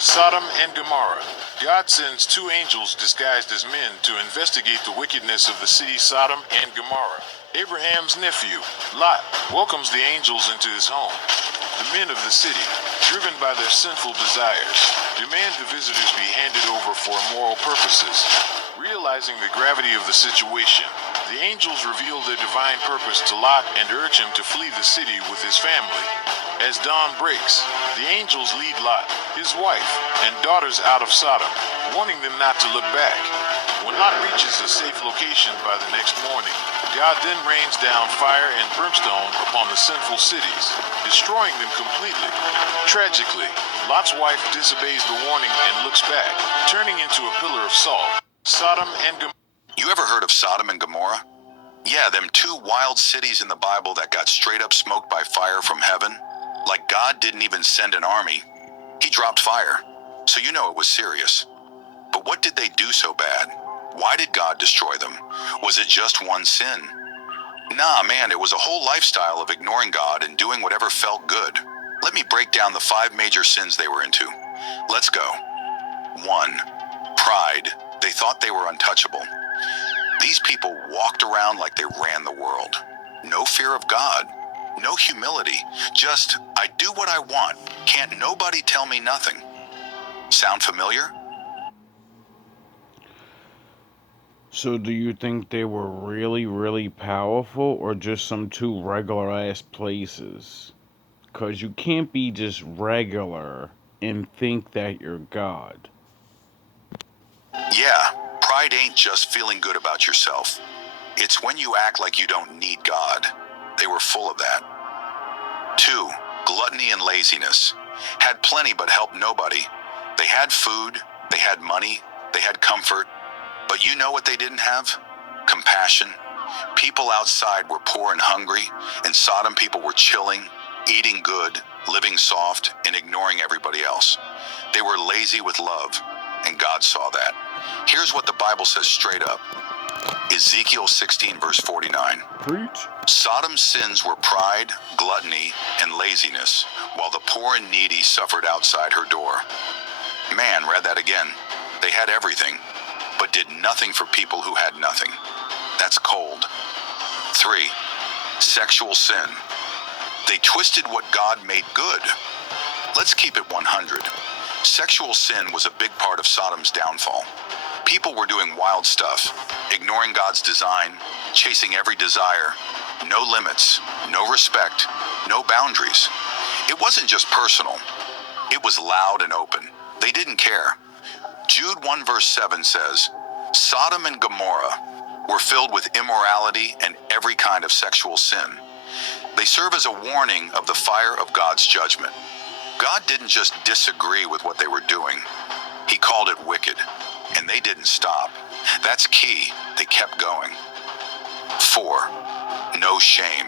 Sodom and Gomorrah. God sends two angels disguised as men to investigate the wickedness of the city Sodom and Gomorrah. Abraham's nephew, Lot, welcomes the angels into his home. The men of the city, driven by their sinful desires, demand the visitors be handed over for immoral purposes. Realizing the gravity of the situation, the angels reveal their divine purpose to Lot and urge him to flee the city with his family. As dawn breaks, the angels lead Lot, his wife, and daughters out of Sodom, warning them not to look back. When Lot reaches a safe location by the next morning, God then rains down fire and brimstone upon the sinful cities, destroying them completely. Tragically, Lot's wife disobeys the warning and looks back, turning into a pillar of salt. Sodom and Gomorrah. You ever heard of Sodom and Gomorrah? Yeah, them two wild cities in the Bible that got straight up smoked by fire from heaven. Like God didn't even send an army. He dropped fire. So you know it was serious. But what did they do so bad? Why did God destroy them? Was it just one sin? Nah, man, it was a whole lifestyle of ignoring God and doing whatever felt good. Let me break down the 5 major sins they were into. Let's go. 1. Pride. They thought they were untouchable. These people walked around like they ran the world. No fear of God. No humility. Just, I do what I want. Can't nobody tell me nothing. Sound familiar? So do you think they were really, really powerful, or just some two regular ass places? Because you can't be just regular and think that you're God. Yeah, pride ain't just feeling good about yourself. It's when you act like you don't need God. They were full of that. 2. Gluttony and laziness. Had plenty but helped nobody. They had food, they had money, they had comfort. But you know what they didn't have? Compassion. People outside were poor and hungry, and Sodom people were chilling, eating good, living soft, and ignoring everybody else. They were lazy with love, and God saw that. Here's what the Bible says straight up. Ezekiel 16 verse 49. Preach. Sodom's sins were pride, gluttony, and laziness, while the poor and needy suffered outside her door. Man, read that again. They had everything, but did nothing for people who had nothing. That's cold. 3. Sexual sin. They twisted what God made good. Let's keep it 100. Sexual sin was a big part of Sodom's downfall. People were doing wild stuff, ignoring God's design, chasing every desire. No limits, no respect, no boundaries. It wasn't just personal. It was loud and open. They didn't care. Jude 1 verse 7 says, Sodom and Gomorrah were filled with immorality and every kind of sexual sin. They serve as a warning of the fire of God's judgment. God didn't just disagree with what they were doing. He called it wicked, and they didn't stop. That's key. They kept going. 4. No shame.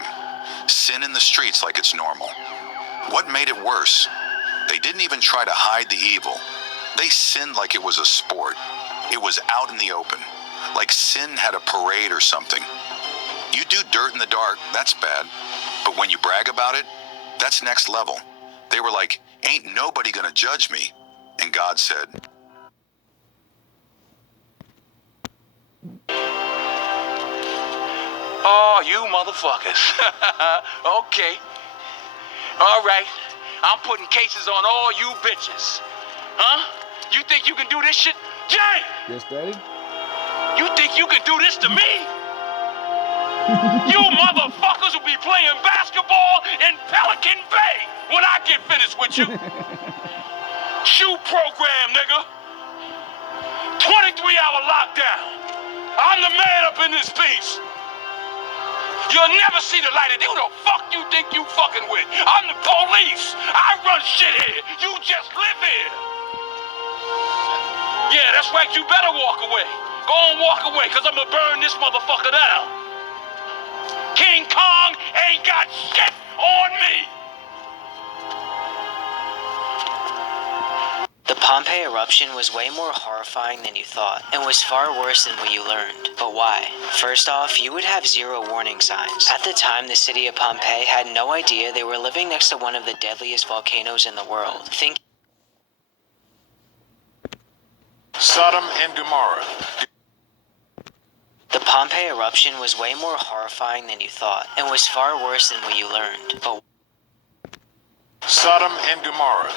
Sin in the streets like it's normal. What made it worse? They didn't even try to hide the evil. They sinned like it was a sport. It was out in the open, like sin had a parade or something. You do dirt in the dark, that's bad. But when you brag about it, that's next level. They were like, ain't nobody gonna judge me. And God said, oh, you motherfuckers. Okay. All right. I'm putting cases on all you bitches. Huh? You think you can do this shit? Jay! Yes, Daddy? You think you can do this to me? You motherfuckers will be playing basketball in Pelican Bay when I get finished with you. Shoe program, nigga. 23-hour lockdown. I'm the man up in this piece. You'll never see the light of day. Who the fuck you think you fucking with? I'm the police. I run shit here. You just live here. Yeah, that's right. You better walk away. Go on, walk away, because I'm going to burn this motherfucker down. King Kong ain't got shit on me. The Pompeii eruption was way more horrifying than you thought, and was far worse than what you learned. But why? First off, you would have 0 warning signs. At the time, the city of Pompeii had no idea they were living next to one of the deadliest volcanoes in the world. Sodom and Gomorrah. The Pompeii eruption was way more horrifying than you thought, and was far worse than what you learned. But Sodom and Gomorrah.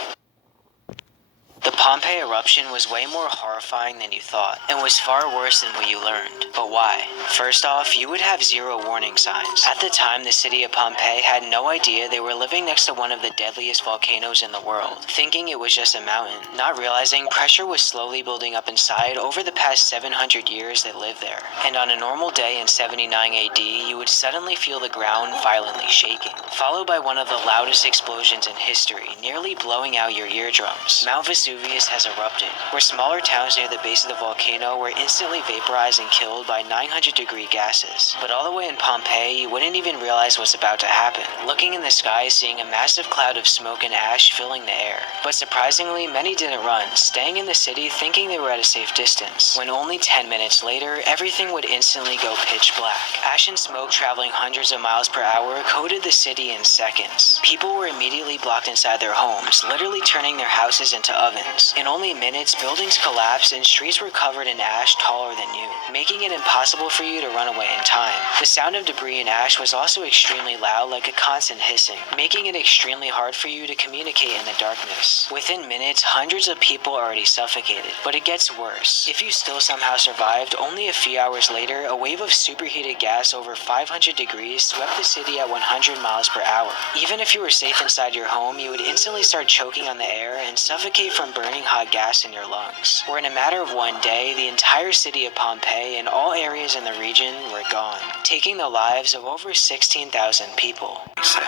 the Pompeii eruption was way more horrifying than you thought, and was far worse than what you learned. But why? First off, you would have zero warning signs. At the time, the city of Pompeii had no idea they were living next to one of the deadliest volcanoes in the world, thinking it was just a mountain, not realizing pressure was slowly building up inside over the past 700 years they lived there. And on a normal day in 79 AD, you would suddenly feel the ground violently shaking, followed by one of the loudest explosions in history, nearly blowing out your eardrums. Mount Vesuvius has erupted, where smaller towns near the base of the volcano were instantly vaporized and killed by 900-degree gases. But all the way in Pompeii, you wouldn't even realize what's about to happen, looking in the sky, seeing a massive cloud of smoke and ash filling the air. But surprisingly, many didn't run, staying in the city thinking they were at a safe distance, when only 10 minutes later, everything would instantly go pitch black. Ash and smoke traveling hundreds of miles per hour coated the city in seconds. People were immediately blocked inside their homes, literally turning their houses into ovens. In only minutes, buildings collapsed and streets were covered in ash taller than you, making it impossible for you to run away in time. The sound of debris and ash was also extremely loud, like a constant hissing, making it extremely hard for you to communicate in the darkness. Within minutes, hundreds of people already suffocated. But it gets worse. If you still somehow survived, only a few hours later, a wave of superheated gas over 500 degrees swept the city at 100 miles per hour. Even if you were safe inside your home, you would instantly start choking on the air and suffocate from burning hot gas in your lungs. Where in a matter of one day, the entire city of Pompeii and all areas in the region were gone, taking the lives of over 16,000 people. He said,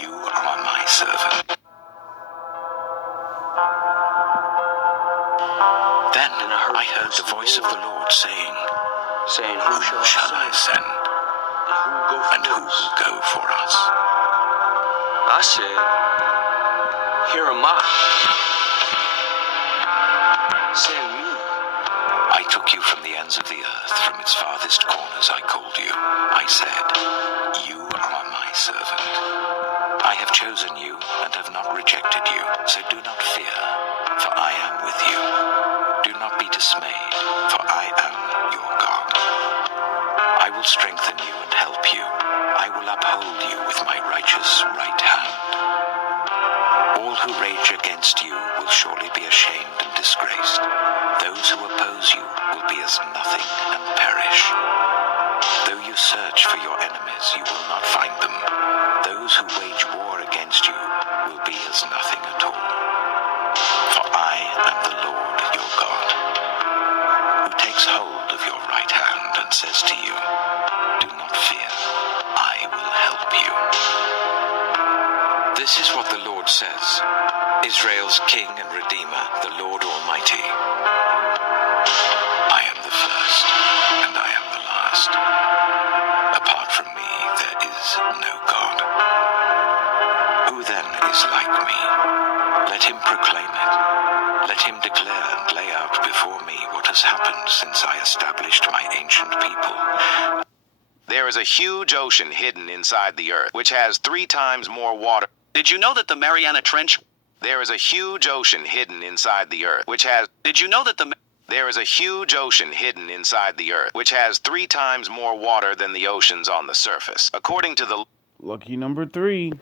"You are my servant." Then I heard the voice of the Lord saying, "Whom shall I send? And who will go for us?" I said, "Here am I. Send me." I took you from the ends of the earth, from its farthest corners I called you. I said, "You are my servant." I have chosen you and have not rejected you, so do not fear, for I am with you. Do not be dismayed, for I am your God. I will strengthen you and help you. I will uphold you with my righteous right hand. All who rage against you will surely be ashamed and disgraced. Those who oppose you will be as nothing and perish. Though you search for your enemies, you will not find them. Those who wage war against you will be as nothing at all. For I am the Lord your God, who takes hold of your right hand and says to you, "Do not fear, I will help you." This is what the Lord says, Israel's King and Redeemer, the Lord Almighty. I am the first, and I am the last. Apart from me, there is no God. Who then is like me? Let him proclaim it. Let him declare and lay out before me what has happened since I established my ancient people. There is a huge ocean hidden inside the earth, which has 3 times more water. Did you know that the Mariana Trench... There is a huge ocean hidden inside the earth, which has... Did you know that the... There is a huge ocean hidden inside the earth, which has 3 times more water than the oceans on the surface. According to the... Lucky number 3.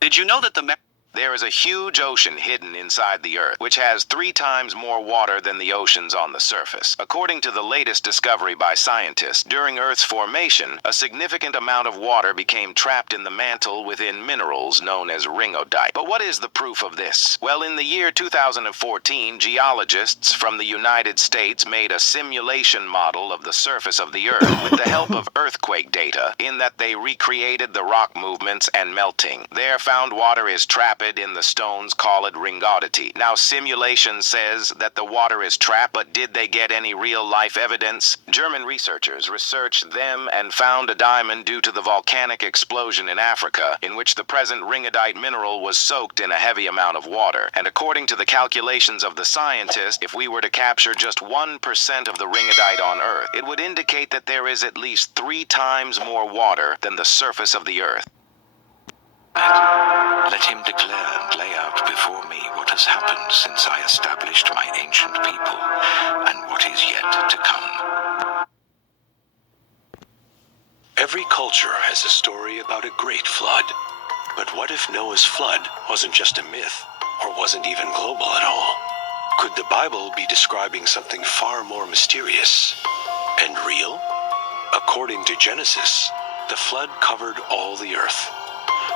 Did you know that the... There is a huge ocean hidden inside the earth, which has 3 times more water than the oceans on the surface. According to the latest discovery by scientists, during Earth's formation, a significant amount of water became trapped in the mantle within minerals known as ringodite. But what is the proof of this? Well, in the year 2014, geologists from the United States made a simulation model of the surface of the Earth with the help of earthquake data, in that they recreated the rock movements and melting. There found water is trapped in the stones called ringodity. Now, simulation says that the water is trapped, but did they get any real-life evidence? German researchers researched them and found a diamond due to the volcanic explosion in Africa, in which the present ringodite mineral was soaked in a heavy amount of water. And according to the calculations of the scientists, if we were to capture just 1% of the ringodite on Earth, it would indicate that there is at least 3 times more water than the surface of the Earth. Let him declare and lay out before me what has happened since I established my ancient people, and what is yet to come. Every culture has a story about a great flood. But what if Noah's flood wasn't just a myth, or wasn't even global at all? Could the Bible be describing something far more mysterious and real? According to Genesis, the flood covered all the earth.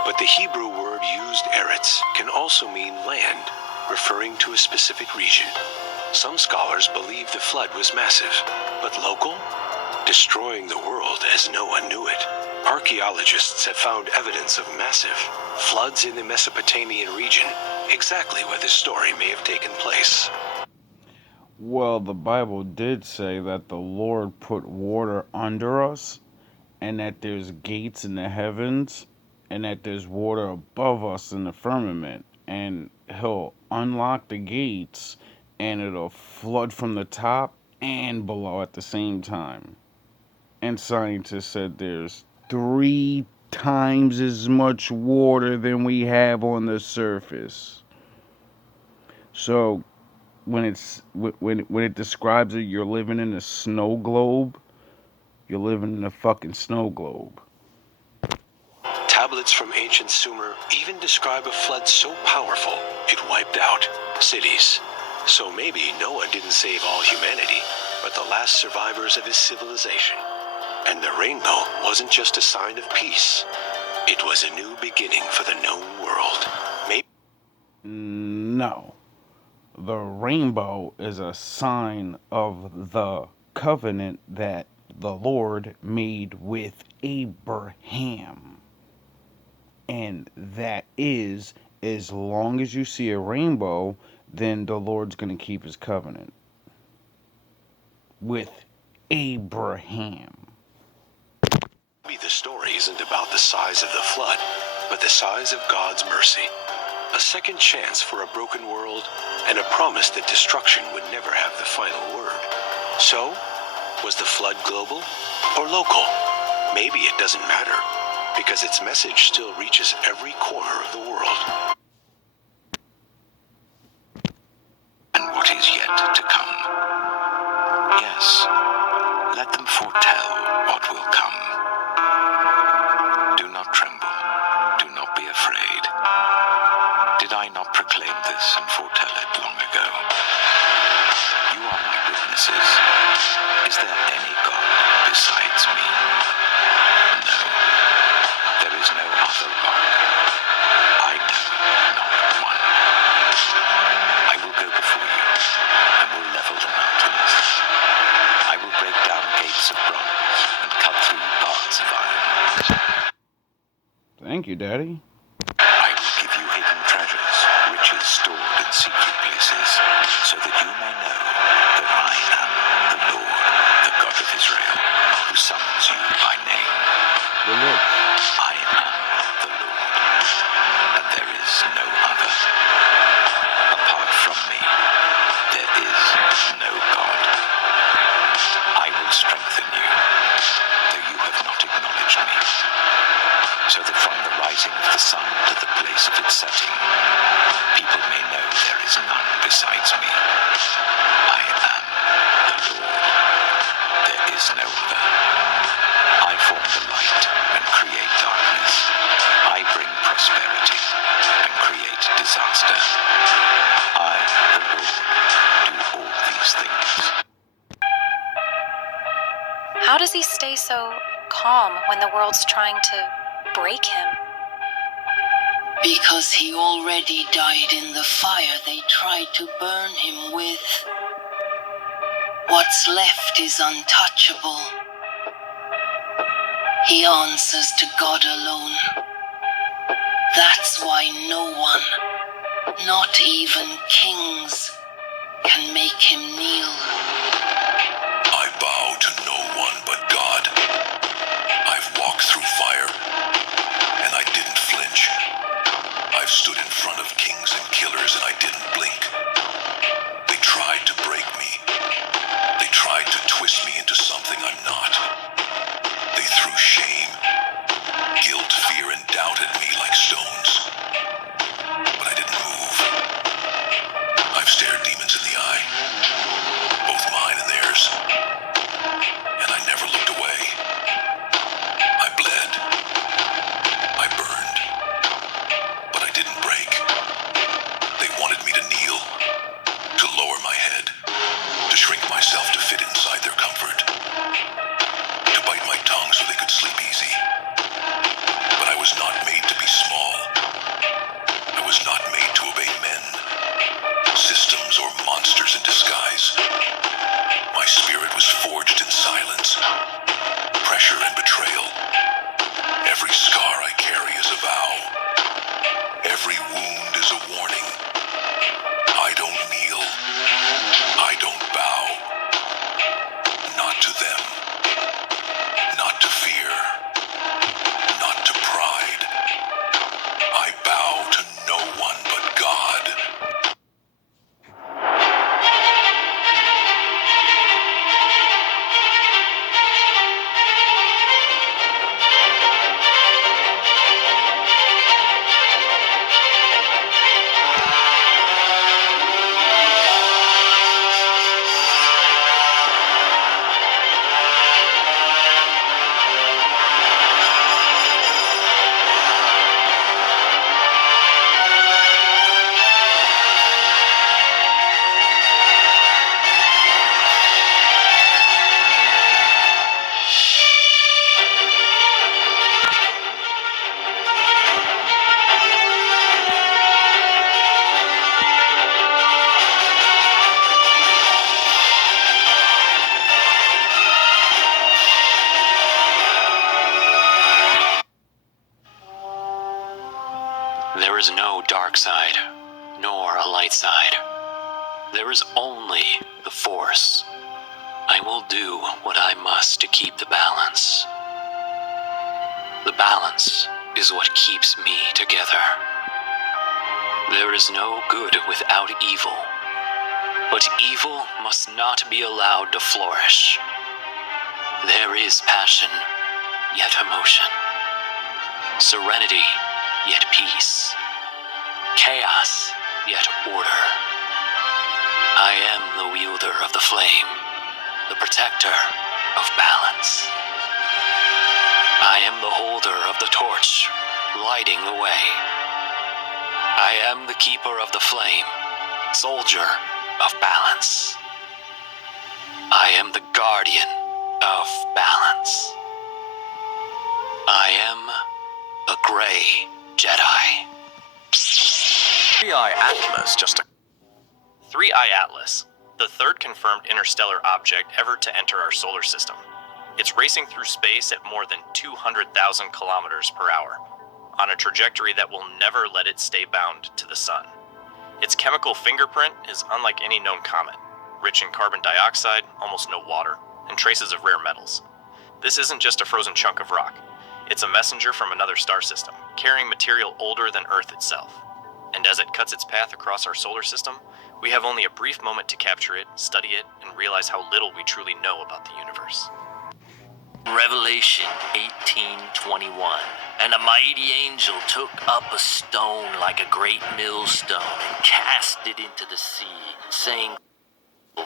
But the Hebrew word used, eretz, can also mean land, referring to a specific region. Some scholars believe the flood was massive, but local, destroying the world as Noah knew it. Archaeologists have found evidence of massive floods in the Mesopotamian region, exactly where this story may have taken place. Well, the Bible did say that the Lord put water under us, and that there's gates in the heavens, and that there's water above us in the firmament, and he'll unlock the gates, and it'll flood from the top and below at the same time. And scientists said there's 3 times as much water than we have on the surface. So when it describes it, you're living in a snow globe. You're living in a fucking snow globe. Tablets from ancient Sumer even describe a flood so powerful it wiped out cities. So maybe Noah didn't save all humanity, but the last survivors of his civilization. And the rainbow wasn't just a sign of peace. It was a new beginning for the known world. Maybe. No. The rainbow is a sign of the covenant that the Lord made with Abraham. And that is, as long as you see a rainbow, then the Lord's going to keep his covenant with Abraham. Maybe the story isn't about the size of the flood, but the size of God's mercy. A second chance for a broken world, and a promise that destruction would never have the final word. So, was the flood global or local? Maybe it doesn't matter, because its message still reaches every corner of the world. And what is yet to come. Yes, let them foretell what will come. Do not tremble, do not be afraid. Did I not proclaim this and foretell it long ago? You are my witnesses. Is there any God besides me? No, there is no other rock. I know not one. I will go before you and will level the mountains. I will break down gates of bronze and cut through bars of iron. Thank you, Daddy. I will give you hidden treasures, riches stored in secret places, so that you may know that I am the Lord, the God of Israel, who summons you by name. The looks. I am the Lord, and there is no other. Apart from me, there is no God. I will strengthen you, though you have not acknowledged me, so that from the rising of the sun to the place of its setting, people may know there is none besides me. I am the Lord. There is no other. I form the light and create darkness. I bring prosperity and create disaster. I, the Lord, do all these things. How does he stay so calm when the world's trying to break him? Because he already died in the fire they tried to burn him with. What's left is untouchable. He answers to God alone. That's why no one, not even kings, can make him kneel. I bow to no one but God. I've walked through fire, and I didn't flinch. I've stood in front of kings and killers, and I didn't blink. They tried to break me. They tried to twist me into something I'm not. They threw shame, guilt, fear, and doubt at me like stones. eyes. My spirit was forged in silence, pressure and betrayal. Every scar I carry is a vow. Every wound is a warning. I don't kneel. I don't bow. Not to them. Not to fear. Not to pride. I bow to no one but God. There is no dark side, nor a light side. There is only the Force. I will do what I must to keep the balance. The balance is what keeps me together. There is no good without evil, but evil must not be allowed to flourish. There is passion, yet emotion. Serenity, yet peace. Chaos, yet order. I am the wielder of the flame, the protector of balance. I am the holder of the torch, lighting the way. I am the keeper of the flame, soldier of balance. I am the guardian of balance. I am a gray Jedi. 3i Atlas just a... 3i Atlas, the third confirmed interstellar object ever to enter our solar system. It's racing through space at more than 200,000 kilometers per hour, on a trajectory that will never let it stay bound to the sun. Its chemical fingerprint is unlike any known comet, rich in carbon dioxide, almost no water, and traces of rare metals. This isn't just a frozen chunk of rock. It's a messenger from another star system, carrying material older than Earth itself. And as it cuts its path across our solar system, we have only a brief moment to capture it, study it, and realize how little we truly know about the universe. Revelation 18:21. And a mighty angel took up a stone like a great millstone and cast it into the sea, saying,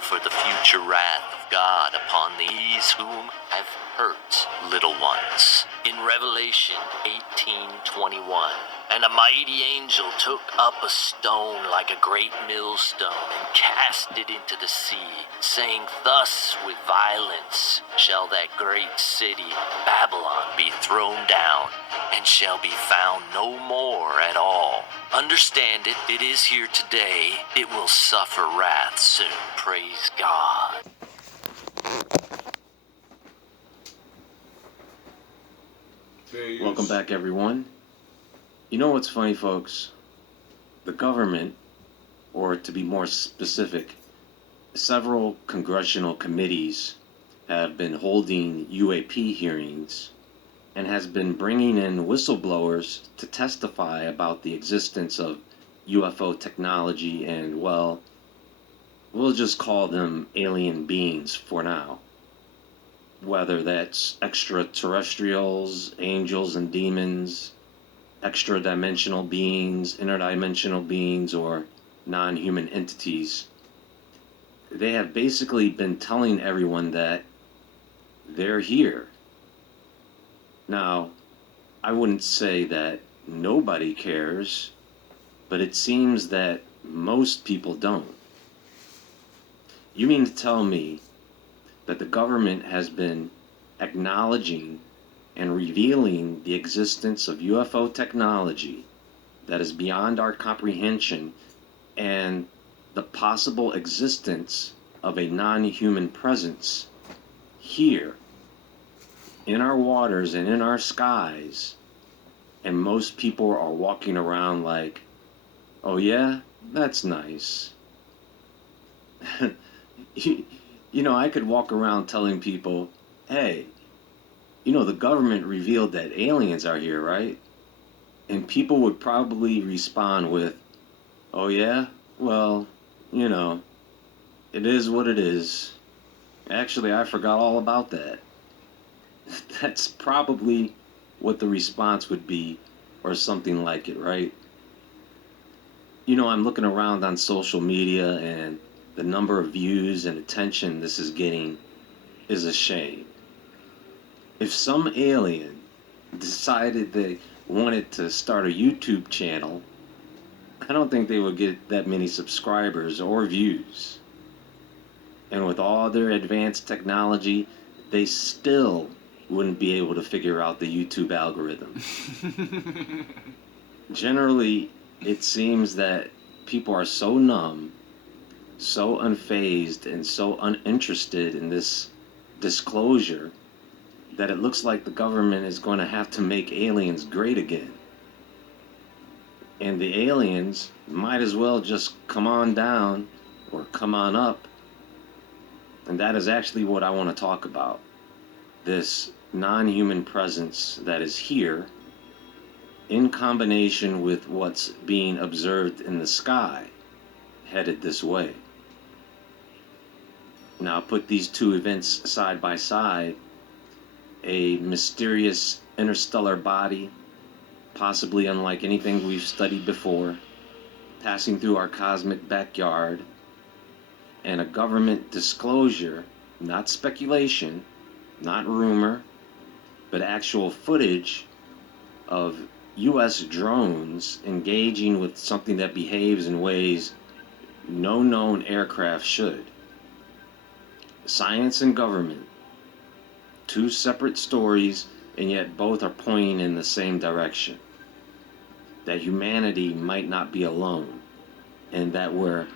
for the future wrath of God upon these whom have hurt little ones. In Revelation 18:21, and a mighty angel took up a stone like a great millstone and cast it into the sea, saying, thus with violence shall that great city Babylon be thrown down, and shall be found no more at all. Understand it, it is here today, it will suffer wrath soon. Praise God. Welcome back, everyone. You know what's funny, folks? The government, or to be more specific, several congressional committees have been holding UAP hearings and has been bringing in whistleblowers to testify about the existence of UFO technology and, well, we'll just call them alien beings for now. Whether that's extraterrestrials, angels and demons, extra-dimensional beings, interdimensional beings, or non-human entities. They have basically been telling everyone that they're here. Now, I wouldn't say that nobody cares, but it seems that most people don't. You mean to tell me that the government has been acknowledging and revealing the existence of UFO technology that is beyond our comprehension and the possible existence of a non-human presence here in our waters and in our skies, and most people are walking around like, oh yeah, that's nice. You know, I could walk around telling people, hey, you know, the government revealed that aliens are here, right? And people would probably respond with, oh yeah, well, you know, it is what it is. Actually, I forgot all about that. That's probably what the response would be, or something like it, right? You know, I'm looking around on social media, and the number of views and attention this is getting is a shame. If some alien decided they wanted to start a YouTube channel, I don't think they would get that many subscribers or views. And with all their advanced technology, they still wouldn't be able to figure out the YouTube algorithm. Generally, it seems that people are so numb, so unfazed, and so uninterested in this disclosure that it looks like the government is going to have to make aliens great again. And the aliens might as well just come on down or come on up. And that is actually what I want to talk about. This non-human presence that is here in combination with what's being observed in the sky headed this way. Now put these two events side by side. A mysterious interstellar body, possibly unlike anything we've studied before, passing through our cosmic backyard, and a government disclosure, not speculation, not rumor, but actual footage of U.S. drones engaging with something that behaves in ways no known aircraft should. Science and government, two separate stories, and yet both are pointing in the same direction. That humanity might not be alone, and that we're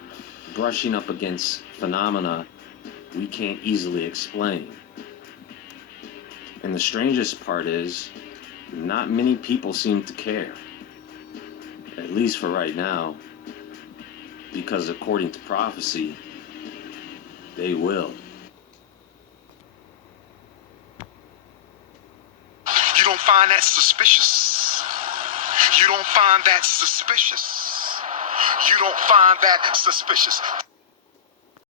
brushing up against phenomena we can't easily explain. And the strangest part is, not many people seem to care. At least for right now. Because according to prophecy, they will. You don't find that suspicious? You don't find that suspicious? You don't find that suspicious?